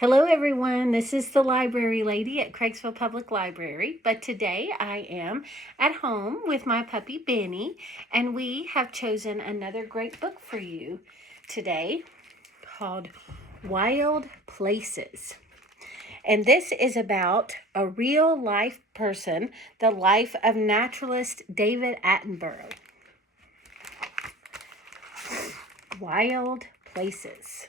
Hello everyone, this is the library lady at Craigsville Public Library, but today I am at home with my puppy Benny, and we have chosen another great book for you today called Wild Places. And this is about a real life person, the life of naturalist David Attenborough. Wild Places.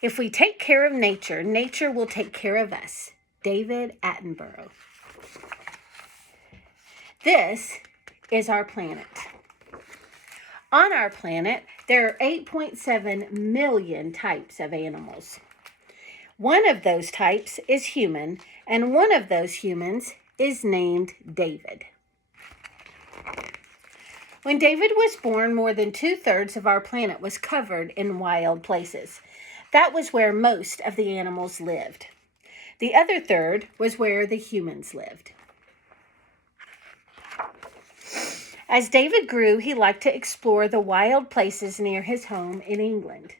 If we take care of nature, nature will take care of us. David Attenborough. This is our planet. On our planet, there are 8.7 million types of animals. One of those types is human, and one of those humans is named David. When David was born, more than 2/3 of our planet was covered in wild places. That was where most of the animals lived. The other third was where the humans lived. As David grew, he liked to explore the wild places near his home in England.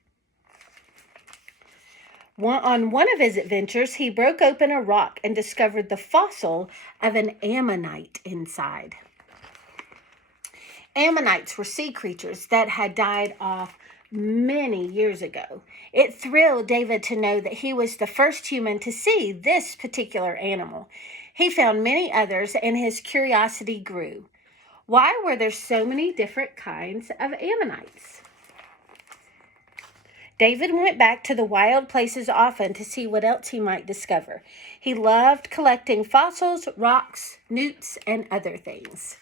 On one of his adventures, he broke open a rock and discovered the fossil of an ammonite inside. Ammonites were sea creatures that had died off many years ago. It thrilled David to know that he was the first human to see this particular animal. He found many others, and his curiosity grew. Why were there so many different kinds of ammonites? David went back to the wild places often to see what else he might discover. He loved collecting fossils, rocks, newts, and other things.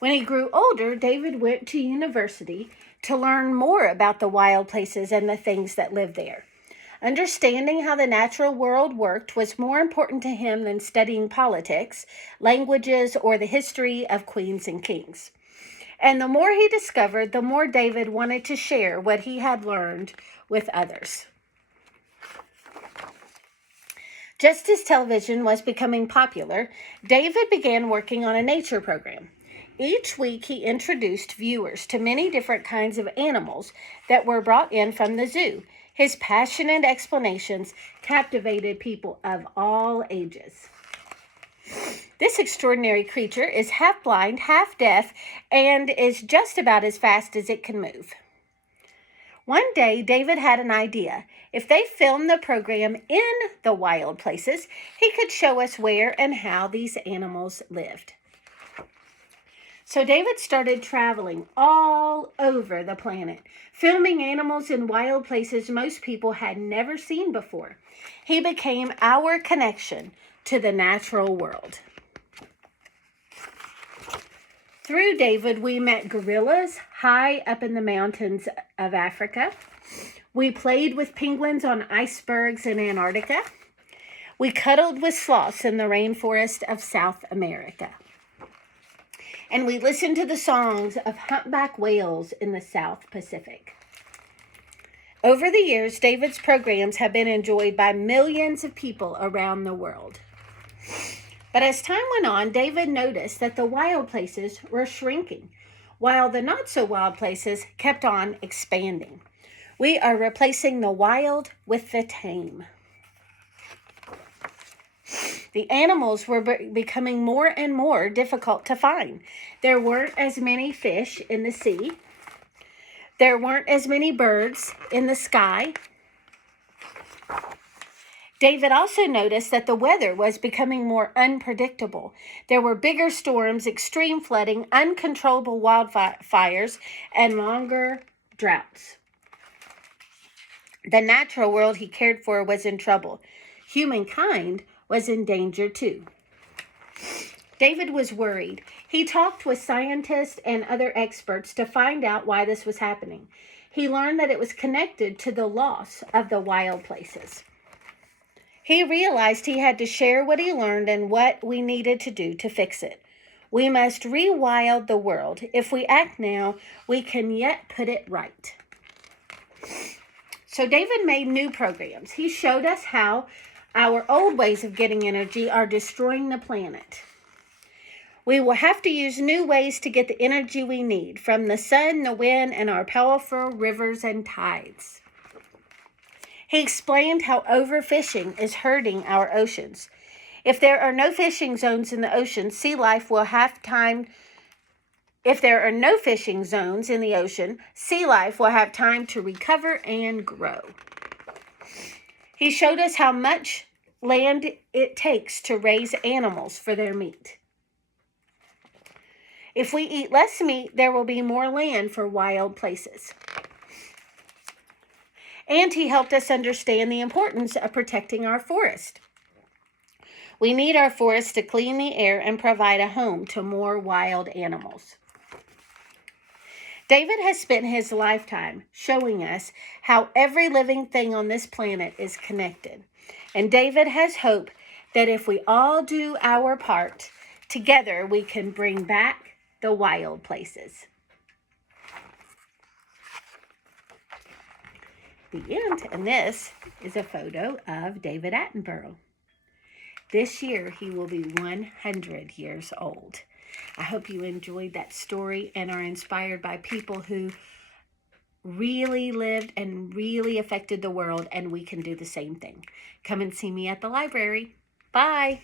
When he grew older, David went to university to learn more about the wild places and the things that lived there. Understanding how the natural world worked was more important to him than studying politics, languages, or the history of queens and kings. And the more he discovered, the more David wanted to share what he had learned with others. Just as television was becoming popular, David began working on a nature program. Each week, he introduced viewers to many different kinds of animals that were brought in from the zoo. His passionate explanations captivated people of all ages. This extraordinary creature is half blind, half deaf, and is just about as fast as it can move. One day, David had an idea. If they filmed the program in the wild places, he could show us where and how these animals lived. So David started traveling all over the planet, filming animals in wild places most people had never seen before. He became our connection to the natural world. Through David, we met gorillas high up in the mountains of Africa. We played with penguins on icebergs in Antarctica. We cuddled with sloths in the rainforest of South America. And we listened to the songs of humpback whales in the South Pacific. Over the years, David's programs have been enjoyed by millions of people around the world. But as time went on, David noticed that the wild places were shrinking, while the not-so-wild places kept on expanding. We are replacing the wild with the tame. The animals were becoming more and more difficult to find. There weren't as many fish in the sea. There weren't as many birds in the sky. David also noticed that the weather was becoming more unpredictable. There were bigger storms, extreme flooding, uncontrollable wildfires, and longer droughts. The natural world he cared for was in trouble. Humankind was in danger too. David was worried. He talked with scientists and other experts to find out why this was happening. He learned that it was connected to the loss of the wild places. He realized he had to share what he learned and what we needed to do to fix it. We must rewild the world. If we act now, we can yet put it right. So David made new programs. He showed us how our old ways of getting energy are destroying the planet. We will have to use new ways to get the energy we need from the sun, the wind, and our powerful rivers and tides. He explained how overfishing is hurting our oceans. If there are no fishing zones in the ocean, sea life will have time. If there are no fishing zones in the ocean, sea life will have time to recover and grow. He showed us how much land it takes to raise animals for their meat. If we eat less meat, there will be more land for wild places. And he helped us understand the importance of protecting our forest. We need our forests to clean the air and provide a home to more wild animals. David has spent his lifetime showing us how every living thing on this planet is connected. And David has hope that if we all do our part, together we can bring back the wild places. The end. And this is a photo of David Attenborough. This year, he will be 100 years old. I hope you enjoyed that story and are inspired by people who really lived and really affected the world, and we can do the same thing. Come and see me at the library. Bye.